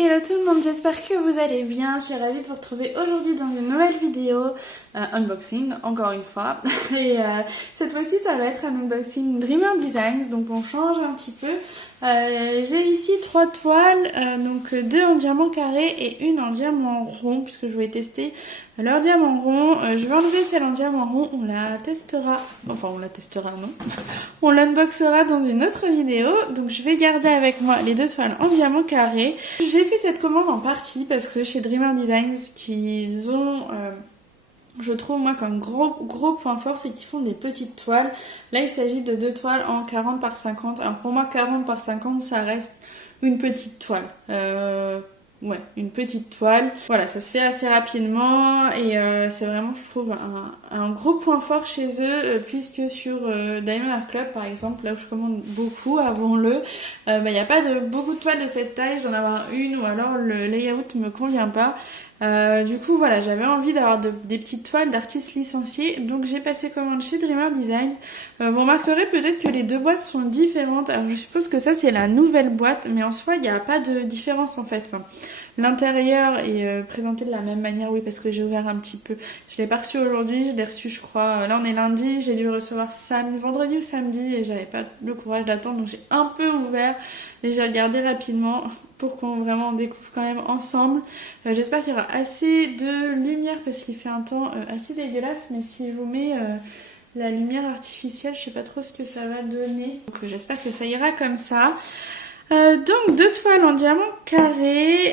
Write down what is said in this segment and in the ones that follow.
Hello tout le monde, j'espère que vous allez bien. Je suis ravie de vous retrouver aujourd'hui dans une nouvelle vidéo unboxing, encore une fois. Et cette fois-ci, ça va être un unboxing Dreamer Designs, donc on change un petit peu. J'ai ici 3 toiles, donc 2 en diamant carré et une en diamant rond, puisque je voulais tester leur diamant rond. Je vais enlever celle en diamant rond, on la testera, enfin on la testera non, on l'unboxera dans une autre vidéo. Donc je vais garder avec moi les 2 toiles en diamant carré. J'ai fait cette commande en partie parce que chez Dreamer Designs, qu'ils ont... je trouve moi comme gros point fort, c'est qu'ils font des petites toiles. Là il s'agit de 2 toiles en 40 par 50. Alors pour moi 40 par 50 ça reste une petite toile. Ouais, une petite toile. Voilà, ça se fait assez rapidement et c'est vraiment, je trouve, un gros point fort chez eux, puisque sur Diamond Art Club, par exemple, là où je commande beaucoup, avouons-le, il n'y a pas beaucoup de toiles de cette taille, je dois en avoir une ou alors le layout me convient pas. Du coup voilà, j'avais envie d'avoir des petites toiles d'artistes licenciés, donc j'ai passé commande chez Dreamer Design. Vous remarquerez peut-être que les 2 boîtes sont différentes. Alors je suppose que ça c'est la nouvelle boîte, mais en soi il n'y a pas de différence en fait. Enfin, l'intérieur est présenté de la même manière, oui, parce que j'ai ouvert un petit peu. Je l'ai pas reçu aujourd'hui, je l'ai reçu je crois, là on est lundi, j'ai dû le recevoir vendredi ou samedi et j'avais pas le courage d'attendre, donc j'ai un peu ouvert et j'ai regardé rapidement pour qu'on vraiment découvre quand même ensemble. J'espère qu'il y aura assez de lumière parce qu'il fait un temps assez dégueulasse, mais si je vous mets la lumière artificielle, je sais pas trop ce que ça va donner. Donc j'espère que ça ira comme ça. Donc 2 toiles en diamant carré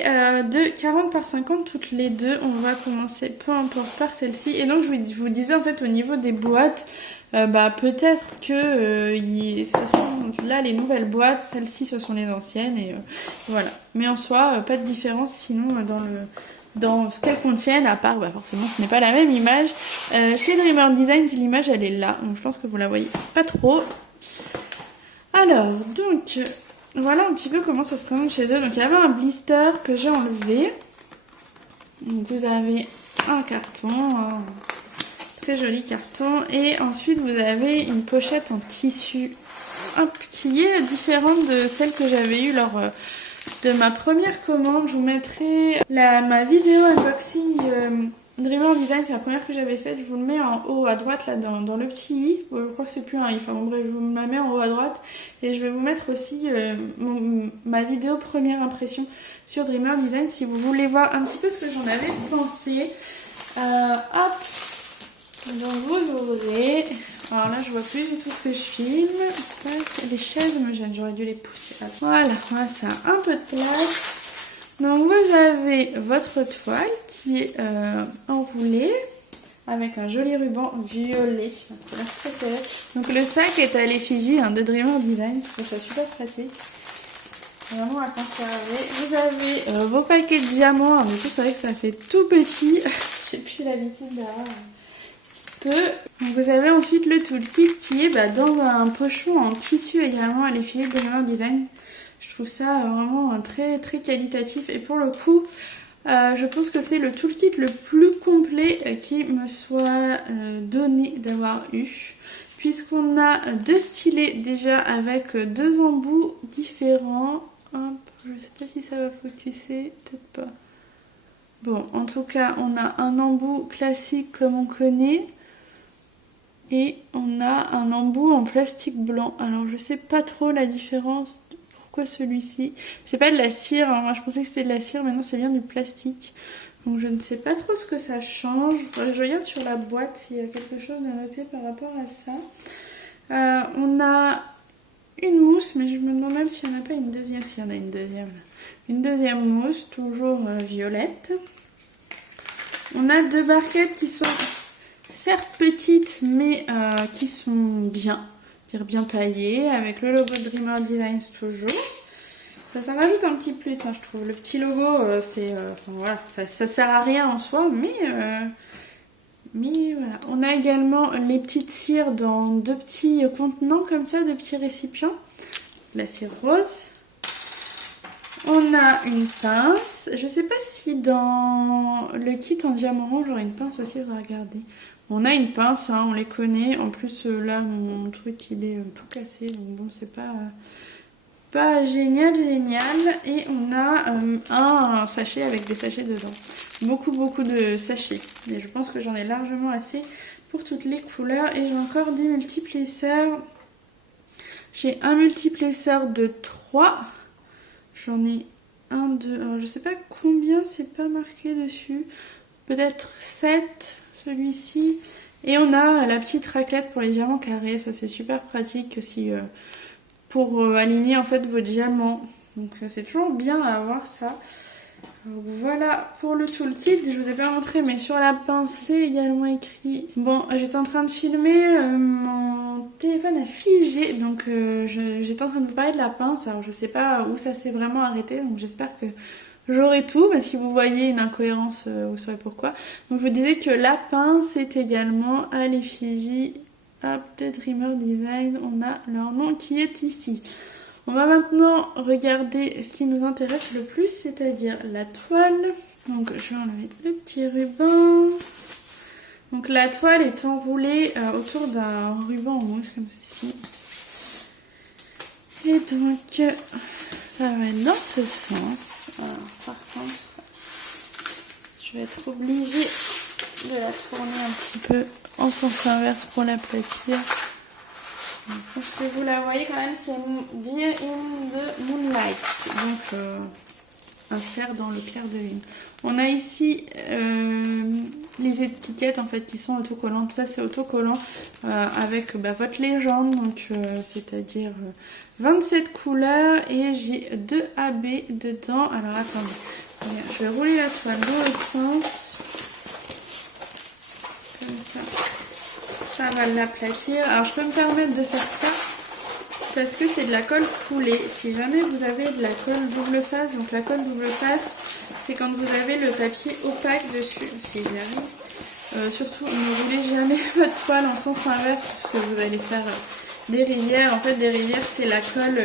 de 40 par 50 toutes les deux. On va commencer peu importe par celle-ci. Et donc je vous disais en fait au niveau des boîtes, peut-être que ce sont là les nouvelles boîtes, celles-ci ce sont les anciennes et voilà. Mais en soi, pas de différence sinon dans ce qu'elles contiennent, à part forcément ce n'est pas la même image. Chez Dreamer Designs, l'image elle est là, donc je pense que vous la voyez pas trop. Alors donc voilà un petit peu comment ça se présente chez eux. Donc il y avait un blister que j'ai enlevé. Donc vous avez un carton, un très joli carton, et ensuite vous avez une pochette en tissu qui est différente de celle que j'avais eue lors de ma première commande. Je vous mettrai ma vidéo unboxing Dreamer Design, c'est la première que j'avais faite. Je vous le mets en haut à droite là dans le petit i. Je crois que c'est plus un i. Enfin bon bref, je vous la mets en haut à droite. Et je vais vous mettre aussi ma vidéo première impression sur Dreamer Design si vous voulez voir un petit peu ce que j'en avais pensé. Hop. Donc vous ouvrez. Alors là je vois plus du tout ce que je filme. Les chaises me gênent, j'aurais dû les pousser. Voilà, ça a un peu de place. Donc vous avez votre toile qui est enroulée avec un joli ruban violet, ma couleur préférée. Donc le sac est à l'effigie de Dreamer Design, je trouve ça super pratique. Vraiment à conserver. Vous avez vos paquets de diamants, alors du coup c'est vrai que ça fait tout petit. J'ai plus l'habitude d'avoir si peu. Donc vous avez ensuite le toolkit qui est dans un pochon en tissu également à l'effigie de Dreamer Design. Je trouve ça vraiment très très qualitatif et pour le coup je pense que c'est le toolkit le plus complet qui me soit donné d'avoir eu, puisqu'on a 2 stylets déjà avec 2 embouts différents. Hop, je sais pas si ça va focuser, peut-être pas. Bon, en tout cas on a un embout classique comme on connaît et on a un embout en plastique blanc. Alors je sais pas trop la différence. Pourquoi celui-ci? C'est pas de la cire, hein. Moi je pensais que c'était de la cire, maintenant c'est bien du plastique. Donc je ne sais pas trop ce que ça change. Je regarde sur la boîte s'il y a quelque chose à noter par rapport à ça. On a une mousse, mais je me demande même s'il n'y en a pas une deuxième. Si, il y en a une deuxième. Une deuxième mousse, toujours violette. On a 2 barquettes qui sont certes petites, mais qui sont bien taillées, avec le logo de Dreamer Designs toujours. Ça rajoute un petit plus, hein, je trouve. Le petit logo, voilà, ça sert à rien en soi, mais voilà. On a également les petites cires dans 2 petits contenants comme ça, 2 petits récipients. La cire rose. On a une pince. Je sais pas si dans le kit en diamant rond, j'aurai une pince aussi, on va regarder. On a une pince, hein, on les connaît. En plus, là, mon truc, il est tout cassé. Donc bon, c'est pas pas génial. Et on a un sachet avec des sachets dedans. Beaucoup de sachets. Et je pense que j'en ai largement assez pour toutes les couleurs. Et j'ai encore des multiplesseurs. J'ai un multiplesseur de 3. J'en ai un, 2, alors je sais pas combien, c'est pas marqué dessus. Peut-être 7, celui-ci. Et on a la petite raclette pour les diamants carrés. Ça c'est super pratique aussi pour aligner en fait vos diamants. Donc c'est toujours bien à avoir ça. Donc, voilà pour le toolkit. Je vous ai pas montré, mais sur la pince c'est également écrit. Bon, j'étais en train de filmer, mon téléphone a figé, donc j'étais en train de vous parler de la pince. Alors je sais pas où ça s'est vraiment arrêté, donc j'espère que j'aurai tout, mais si vous voyez une incohérence, vous saurez pourquoi. Donc je vous disais que la pince est également à l'effigie de Dreamer Design. On a leur nom qui est ici. On va maintenant regarder ce qui nous intéresse le plus, c'est-à-dire la toile. Donc je vais enlever le petit ruban. Donc la toile est enroulée autour d'un ruban en mousse comme ceci. Et donc ça va être dans ce sens. Alors, par contre, je vais être obligée de la tourner un petit peu en sens inverse pour l'aplatir. Je pense que vous la voyez quand même, c'est Dear in the Moonlight, donc insert dans le clair de lune. On a ici les étiquettes en fait qui sont autocollantes. Ça c'est autocollant avec votre légende, donc c'est-à-dire 27 couleurs, et j'ai 2 AB dedans. Alors attendez, je vais rouler la toile dans l'autre sens, comme ça. Ça va l'aplatir. Alors je peux me permettre de faire ça parce que c'est de la colle coulée. Si jamais vous avez de la colle double face, donc la colle double face, c'est quand vous avez le papier opaque dessus, si j'y arrive. Surtout, ne roulez jamais votre toile en sens inverse puisque vous allez faire des rivières. En fait, des rivières, c'est la colle,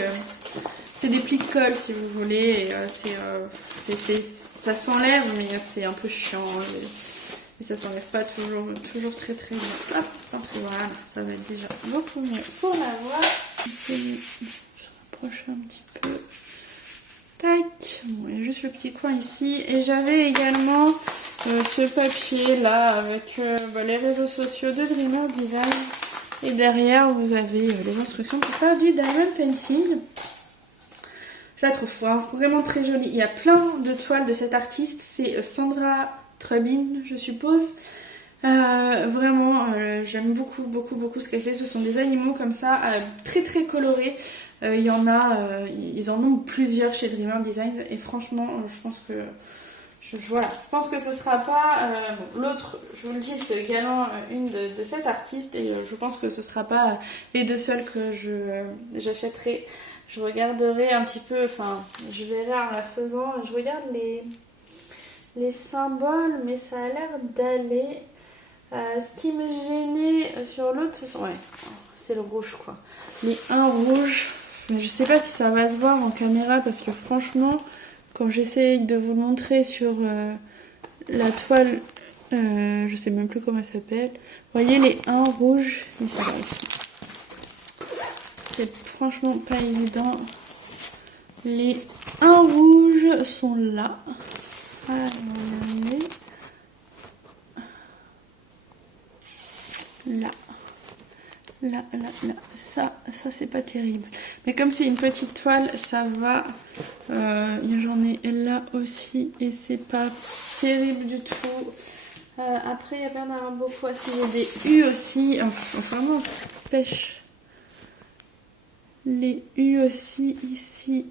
c'est des plis de colle si vous voulez. Et, ça s'enlève, mais c'est un peu chiant. Et ça s'enlève pas toujours très bien. Hop, je pense que voilà, ça va être déjà beaucoup mieux pour la voir. Je vais se rapprocher un petit peu. Tac, bon, il y a juste le petit coin ici. Et j'avais également ce papier là avec les réseaux sociaux de Dreamer Design. Et derrière, vous avez les instructions pour faire du diamond painting. Je la trouve vraiment très jolie. Il y a plein de toiles de cette artiste. C'est Sandra Trubin, je suppose. Vraiment, j'aime beaucoup ce qu'elle fait. Ce sont des animaux comme ça, très colorés. Il y en a, ils en ont plusieurs chez Dreamer Designs. Et franchement, je pense que voilà, je pense que ce sera pas bon, l'autre, je vous le dis, c'est également une de cette artiste, et je pense que ce sera pas les deux seuls que j'achèterai. Je regarderai un petit peu, enfin je verrai en la faisant, je regarde les symboles, mais ça a l'air d'aller. Ce qui me gênait sur l'autre, c'est le rouge quoi, les 1 rouges. Mais je sais pas si ça va se voir en caméra parce que franchement, quand j'essaye de vous le montrer sur la toile, je sais même plus comment elle s'appelle. Vous voyez les 1 rouges, ils sont là ici. C'est franchement pas évident. Les 1 rouges sont là. Voilà, là. Ça c'est pas terrible. Mais comme c'est une petite toile, ça va. J'en ai là aussi et c'est pas terrible du tout. Après, il y a bien d'en avoir beaucoup. Si j'ai des U aussi. Vraiment, ça pêche. Les U aussi ici.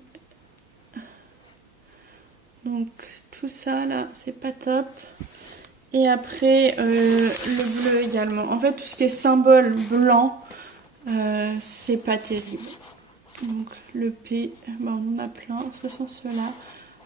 Donc tout ça là, c'est pas top. Et après, le bleu également. En fait, tout ce qui est symbole blanc, c'est pas terrible. Donc le P, on en a plein, ce sont ceux-là.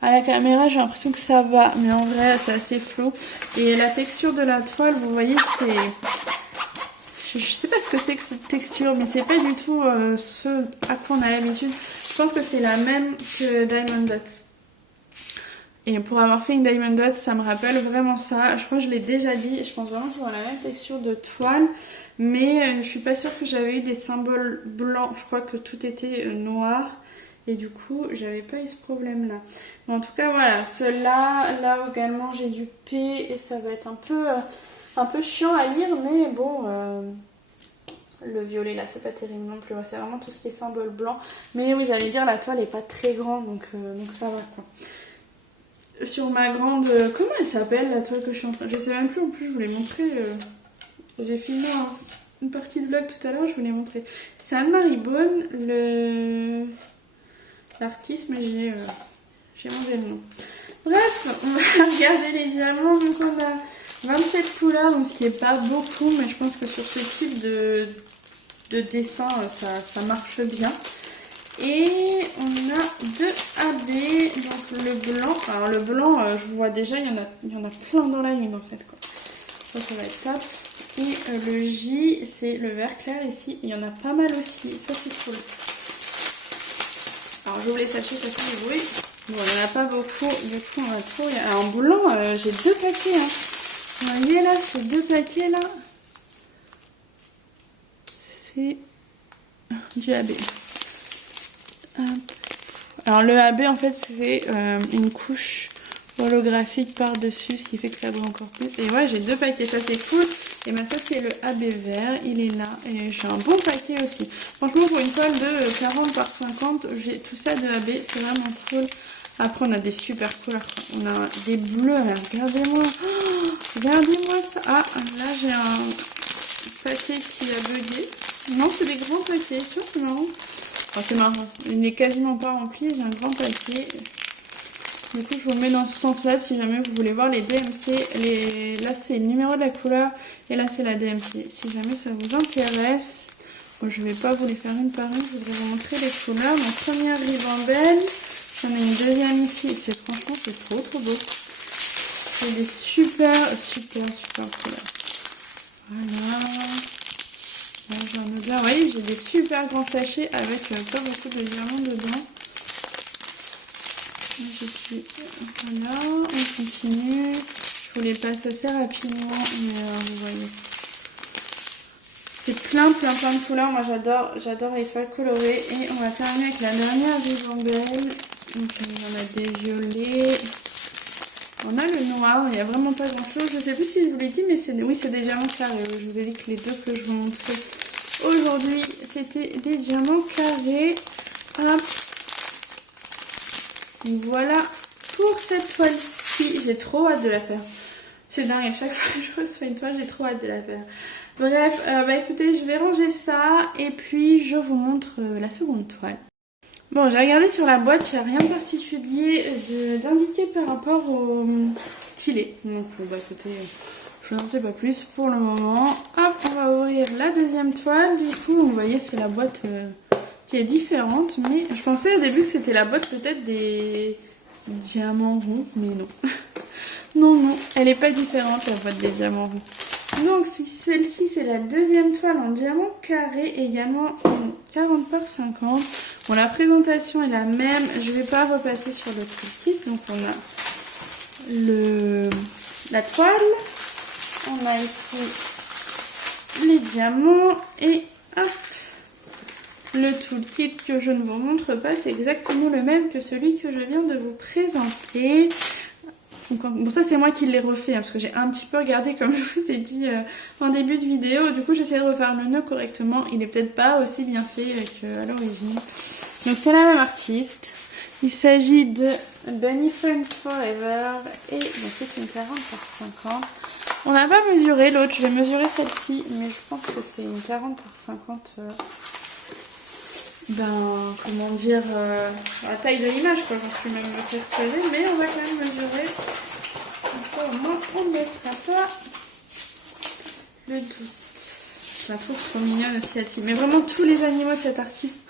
À la caméra, j'ai l'impression que ça va, mais en vrai, c'est assez flou. Et la texture de la toile, vous voyez, c'est... Je sais pas ce que c'est que cette texture, mais c'est pas du tout ce à quoi on a l'habitude. Je pense que c'est la même que Diamond Dots. Et pour avoir fait une Diamond Dots, ça me rappelle vraiment ça. Je crois que je l'ai déjà dit, je pense vraiment qu'ils ont la même texture de toile. Mais je suis pas sûre que j'avais eu des symboles blancs. Je crois que tout était noir. Et du coup, j'avais pas eu ce problème-là. Mais en tout cas, voilà, ceux-là, là également, j'ai du P et ça va être un peu chiant à lire, mais bon, le violet là, c'est pas terrible non plus. C'est vraiment tout ce qui est symbole blanc. Mais oui, j'allais dire, la toile est pas très grande, donc ça va quoi. Sur ma grande... comment elle s'appelle la toile que je suis en train... Je sais même plus, en plus, je vous l'ai montré. J'ai filmé une partie de vlog tout à l'heure, je vous l'ai montré. C'est Anne-Marie Beaune, l'artiste, mais j'ai mangé le nom. Bref, on va regarder les diamants. Donc on a 27 couleurs, donc ce qui est pas beaucoup, mais je pense que sur ce type de dessin, ça marche bien. Et on a deux AB, donc le blanc. Alors le blanc, je vois déjà, il y en a plein dans la lune en fait, quoi. Ça va être top. Et le J, c'est le vert clair ici. Il y en a pas mal aussi. Ça, c'est cool. Alors, j'ouvre les sachets, ça fait du bruit. Bon, il n'y en a pas beaucoup. Du coup, on va trop... Alors, en blanc, j'ai 2 paquets. Hein. Vous voyez là, ces 2 paquets là. C'est du AB. Alors, le AB, en fait, c'est une couche holographique par-dessus, ce qui fait que ça brille encore plus. Et ouais, j'ai 2 paquets, ça c'est cool. Et ben ça c'est le AB vert, il est là. Et j'ai un bon paquet aussi. Franchement, pour une toile de 40 par 50, j'ai tout ça de AB, c'est vraiment cool. Après, on a des super couleurs. On a des bleus, là. Regardez-moi. Oh, regardez-moi ça. Ah, là, j'ai un paquet qui a bugué. Non, c'est des grands paquets. Tu vois, c'est marrant. Enfin, c'est marrant. Il n'est quasiment pas rempli. J'ai un grand paquet. Du coup, je vous mets dans ce sens-là si jamais vous voulez voir les DMC. Là, c'est le numéro de la couleur et là, c'est la DMC. Si jamais ça vous intéresse, bon, je ne vais pas vous les faire une par une. Je voudrais vous montrer les couleurs. Donc, première ribambelle. J'en ai une deuxième ici. Franchement, c'est trop, trop beau. C'est des super couleurs. Voilà. Là, j'en ai bien. Vous voyez, j'ai des super grands sachets avec pas beaucoup de diamants dedans. Voilà, on continue. Je vous les passe assez rapidement, mais vous voyez. C'est plein de couleurs. Moi j'adore les toiles colorées. Et on va terminer avec la dernière ribambelle. Donc il y en a des violets. On a le noir, il n'y a vraiment pas grand chose. Je sais plus si je vous l'ai dit, mais oui, c'est des diamants carrés. Je vous ai dit que les 2 que je vous montrais aujourd'hui, c'était des diamants carrés. Hop. Voilà pour cette toile-ci. J'ai trop hâte de la faire. C'est dingue, à chaque fois que je reçois une toile, j'ai trop hâte de la faire. Bref, écoutez, je vais ranger ça et puis je vous montre la seconde toile. Bon, j'ai regardé sur la boîte, il n'y a rien de particulier d'indiqué par rapport au stylet. Donc, écoutez, je n'en sais pas plus pour le moment. Hop, on va ouvrir la deuxième toile. Du coup, vous voyez, c'est la boîte... qui est différente, mais je pensais au début que c'était la boîte peut-être des diamants ronds, mais non. non, elle n'est pas différente la boîte des diamants ronds. Donc celle-ci c'est la deuxième toile en diamant carré, également une 40 par 50. Bon, la présentation est la même, je ne vais pas repasser sur le kit. Donc on a la toile, on a ici les diamants et hop. Le toolkit que je ne vous montre pas, c'est exactement le même que celui que je viens de vous présenter. Donc, bon, ça c'est moi qui l'ai refait, hein, parce que j'ai un petit peu regardé comme je vous ai dit en début de vidéo. Du coup, j'essaie de refaire le nœud correctement. Il n'est peut-être pas aussi bien fait qu'à l'origine. Donc c'est la même artiste. Il s'agit de Bunny Friends Forever. Et bon, c'est une 40 par 50. On n'a pas mesuré l'autre, je vais mesurer celle-ci. Mais je pense que c'est une 40 par 50... comment dire, la taille de l'image, quoi, j'en suis même persuadée, mais on va quand même mesurer, comme ça au moins on ne laissera pas le doute. Je la trouve trop mignonne aussi celle-ci, mais vraiment tous les animaux de cet artiste,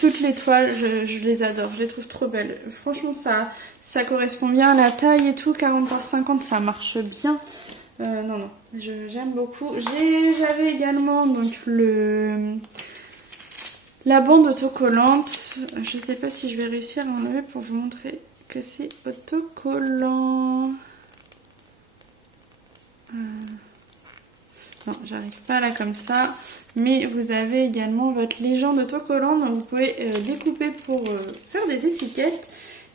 toutes les toiles, je les adore, je les trouve trop belles. Franchement, ça correspond bien à la taille et tout, 40 par 50, ça marche bien. Non, j'aime beaucoup. J'avais également donc la bande autocollante, je sais pas si je vais réussir à en enlever pour vous montrer que c'est autocollant. Non, j'arrive pas là comme ça. Mais vous avez également votre légende autocollant, donc vous pouvez découper pour faire des étiquettes.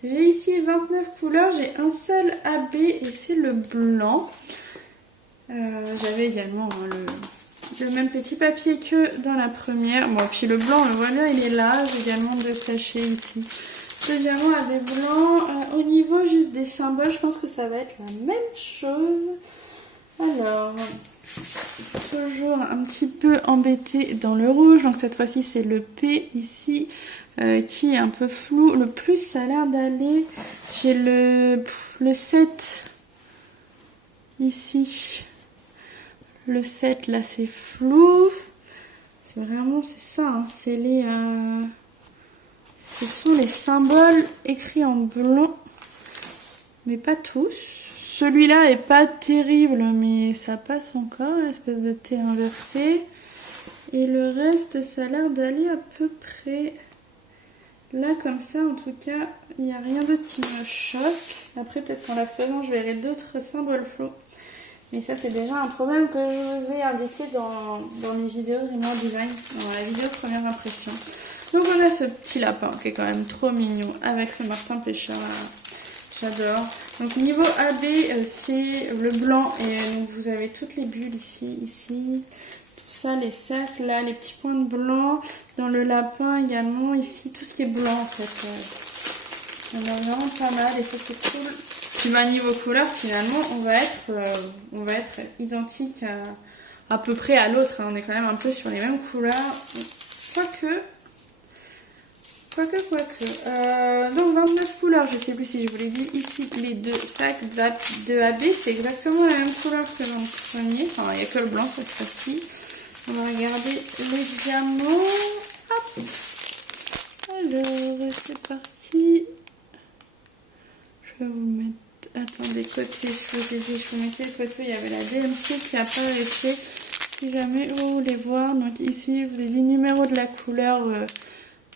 J'ai ici 29 couleurs, j'ai un seul AB et c'est le blanc. J'avais également le même petit papier que dans la première. Bon, puis le blanc, on le voit bien, il est là. J'ai également 2 sachets ici. Ce diamant AB blanc. Au niveau juste des symboles, je pense que ça va être la même chose. Alors, toujours un petit peu embêté dans le rouge. Donc cette fois-ci, c'est le P ici. Qui est un peu flou. Le plus, ça a l'air d'aller. J'ai le 7 ici. Le 7 là, c'est flou. C'est vraiment, c'est ça. Hein, c'est les. Ce sont les symboles écrits en blanc. Mais pas tous. Celui-là est pas terrible, mais ça passe encore. Espèce de T inversé. Et le reste, ça a l'air d'aller à peu près. Là, comme ça, en tout cas, il n'y a rien d'autre qui me choque. Après, peut-être qu'en la faisant, je verrai d'autres symboles flots. Mais ça, c'est déjà un problème que je vous ai indiqué dans mes vidéos Dreamer Designs, dans la vidéo première impression. Donc, on a ce petit lapin qui est quand même trop mignon avec ce Martin Pêcheur là. J'adore. Donc, niveau AB, c'est le blanc. Et donc, vous avez toutes les bulles ici. Ça, les cercles là, les petits points de blanc, dans le lapin également, ici, tout ce qui est blanc en fait. Il y en a vraiment pas mal et ça c'est cool. Puis bah, niveau couleur, finalement, on va être identique à peu près à l'autre. Hein. On est quand même un peu sur les mêmes couleurs. Quoique. Donc 29 couleurs, je sais plus si je vous l'ai dit. Ici, les 2 sacs de AB, c'est exactement la même couleur que dans le premier. Enfin, il n'y a que le blanc cette fois-ci. On va regarder les diamants. Hop. Alors, c'est parti. Je vais vous mettre... Attendez, côté, je vous ai dit, je vous mettais le côté, il y avait la DMC qui apparaissait. Si jamais vous voulez voir. Donc ici, je vous ai dit numéro de la couleur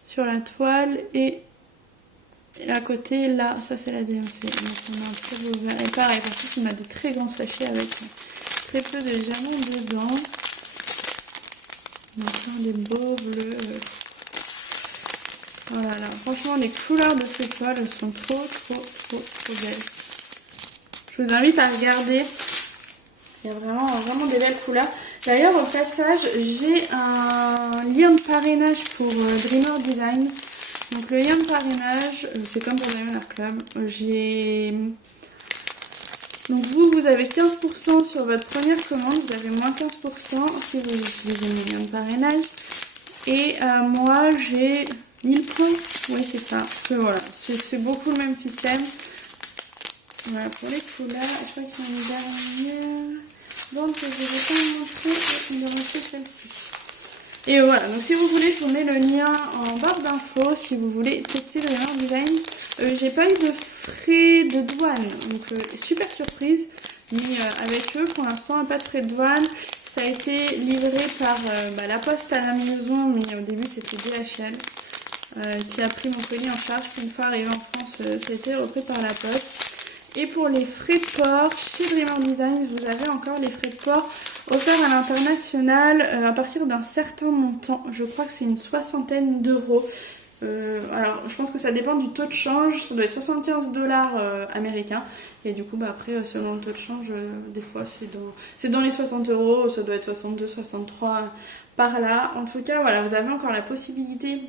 sur la toile. Et à côté, là, ça c'est la DMC. Donc on a un peu ouvert. Et pareil, par contre, on a des très grands sachets avec très peu de diamants dedans. On a des beaux bleus. Voilà, là. Franchement, les couleurs de ces toiles sont trop belles. Je vous invite à regarder. Il y a vraiment des belles couleurs. D'ailleurs, au passage, j'ai un lien de parrainage pour Dreamer Designs. Donc, le lien de parrainage, c'est comme pour Dreamer Club. Donc vous avez 15% sur votre première commande, vous avez moins 15% si vous utilisez mes liens de parrainage. Et moi j'ai 1000 points, oui c'est ça, parce que voilà, c'est beaucoup le même système. Voilà pour les couleurs, je crois qu'il y a une dernière bande que je ne vais pas montrer et il me reste celle-ci. Et voilà, donc si vous voulez, je vous mets le lien en barre d'infos si vous voulez tester Dreamer Designs. J'ai pas eu de frais de douane, donc super surprise. Mais avec eux, pour l'instant, pas de frais de douane. Ça a été livré par la poste à la maison, mais au début c'était DHL qui a pris mon colis en charge. Puis une fois arrivé en France, ça a été repris par la poste. Et pour les frais de port, chez Dreamer Designs, vous avez encore les frais de port offerts à l'international à partir d'un certain montant. Je crois que c'est une 60aine d'euros. Alors, je pense que ça dépend du taux de change. Ça doit être 75 $ américains. Et du coup, après, selon le taux de change, des fois, c'est dans les 60 euros. Ça doit être 62, 63 par là. En tout cas, voilà, vous avez encore la possibilité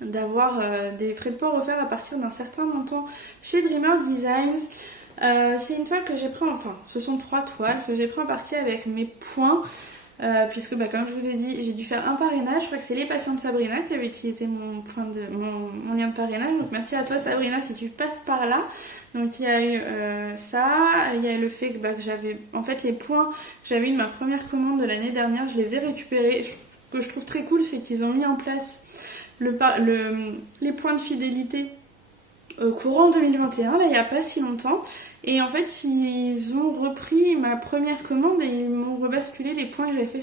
d'avoir des frais de port offerts à partir d'un certain montant chez Dreamer Designs. C'est une toile que j'ai pris, enfin ce sont 3 toiles que j'ai pris en partie avec mes points puisque comme je vous ai dit, j'ai dû faire un parrainage. Je crois que c'est les patients de Sabrina qui avaient utilisé mon lien de parrainage, donc merci à toi Sabrina si tu passes par là. Donc il y a eu ça, il y a eu le fait que j'avais en fait les points que j'avais eu de ma première commande de l'année dernière, je les ai récupérés. Ce que je trouve très cool, c'est qu'ils ont mis en place les points de fidélité courant 2021, là il n'y a pas si longtemps. Et en fait ils ont repris ma première commande et ils m'ont rebasculé les points que j'avais fait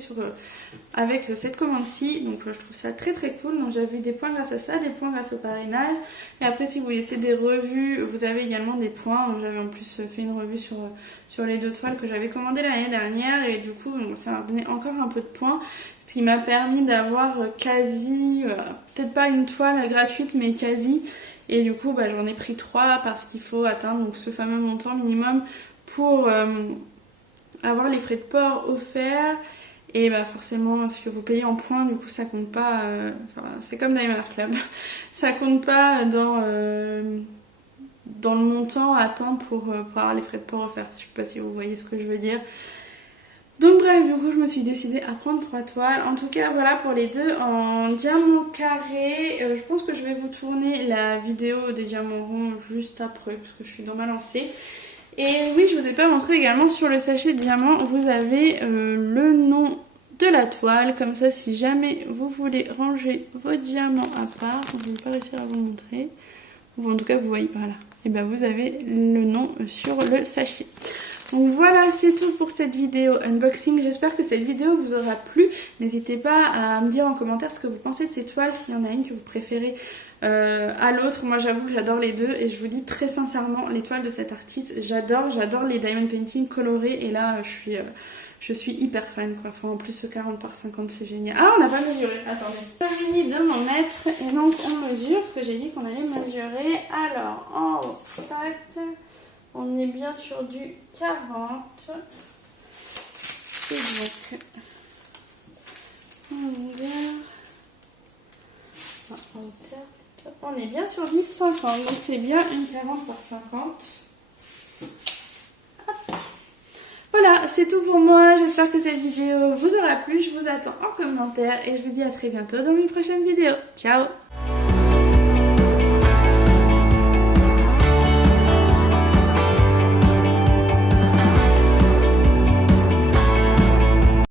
avec cette commande-ci. Donc je trouve ça très très cool. Donc j'avais eu des points grâce à ça, des points grâce au parrainage. Et après si vous laissez des revues, vous avez également des points. Donc j'avais en plus fait une revue sur les 2 toiles que j'avais commandées l'année dernière. Et du coup ça m'a donné encore un peu de points. Ce qui m'a permis d'avoir quasi, peut-être pas une toile gratuite mais quasi. Et du coup j'en ai pris 3 parce qu'il faut atteindre donc, ce fameux montant minimum pour avoir les frais de port offerts. Et forcément ce que vous payez en points du coup ça compte pas, c'est comme Diamond Club, ça compte pas dans le montant atteint pour avoir les frais de port offerts. Je sais pas si vous voyez ce que je veux dire. Donc bref, du coup je me suis décidée à prendre 3 toiles. En tout cas voilà pour les 2 en diamant carré. Je pense que je vais vous tourner la vidéo des diamants ronds juste après parce que je suis dans ma lancée. Et oui, je vous ai pas montré également sur le sachet de diamant, vous avez le nom de la toile. Comme ça, si jamais vous voulez ranger vos diamants à part, je ne vais pas réussir à vous montrer. Ou en tout cas, vous voyez, voilà. Et vous avez le nom sur le sachet. Donc voilà, c'est tout pour cette vidéo unboxing. J'espère que cette vidéo vous aura plu. N'hésitez pas à me dire en commentaire ce que vous pensez de ces toiles, s'il y en a une que vous préférez à l'autre. Moi j'avoue que j'adore les deux et je vous dis très sincèrement, les toiles de cet artiste, j'adore les diamond painting colorés et là je suis hyper fan quoi. Enfin, en plus ce 40 par 50 c'est génial. Ah, on n'a pas mesuré, attendez. J'ai pas fini de m'en mettre et donc on mesure parce que j'ai dit qu'on allait mesurer. Alors en haut, tac. On est bien sur du 40. Et donc, en longueur, en hauteur, on est bien sur du 50. Donc c'est bien une 40 par 50. Hop. Voilà, c'est tout pour moi. J'espère que cette vidéo vous aura plu. Je vous attends en commentaire et je vous dis à très bientôt dans une prochaine vidéo. Ciao!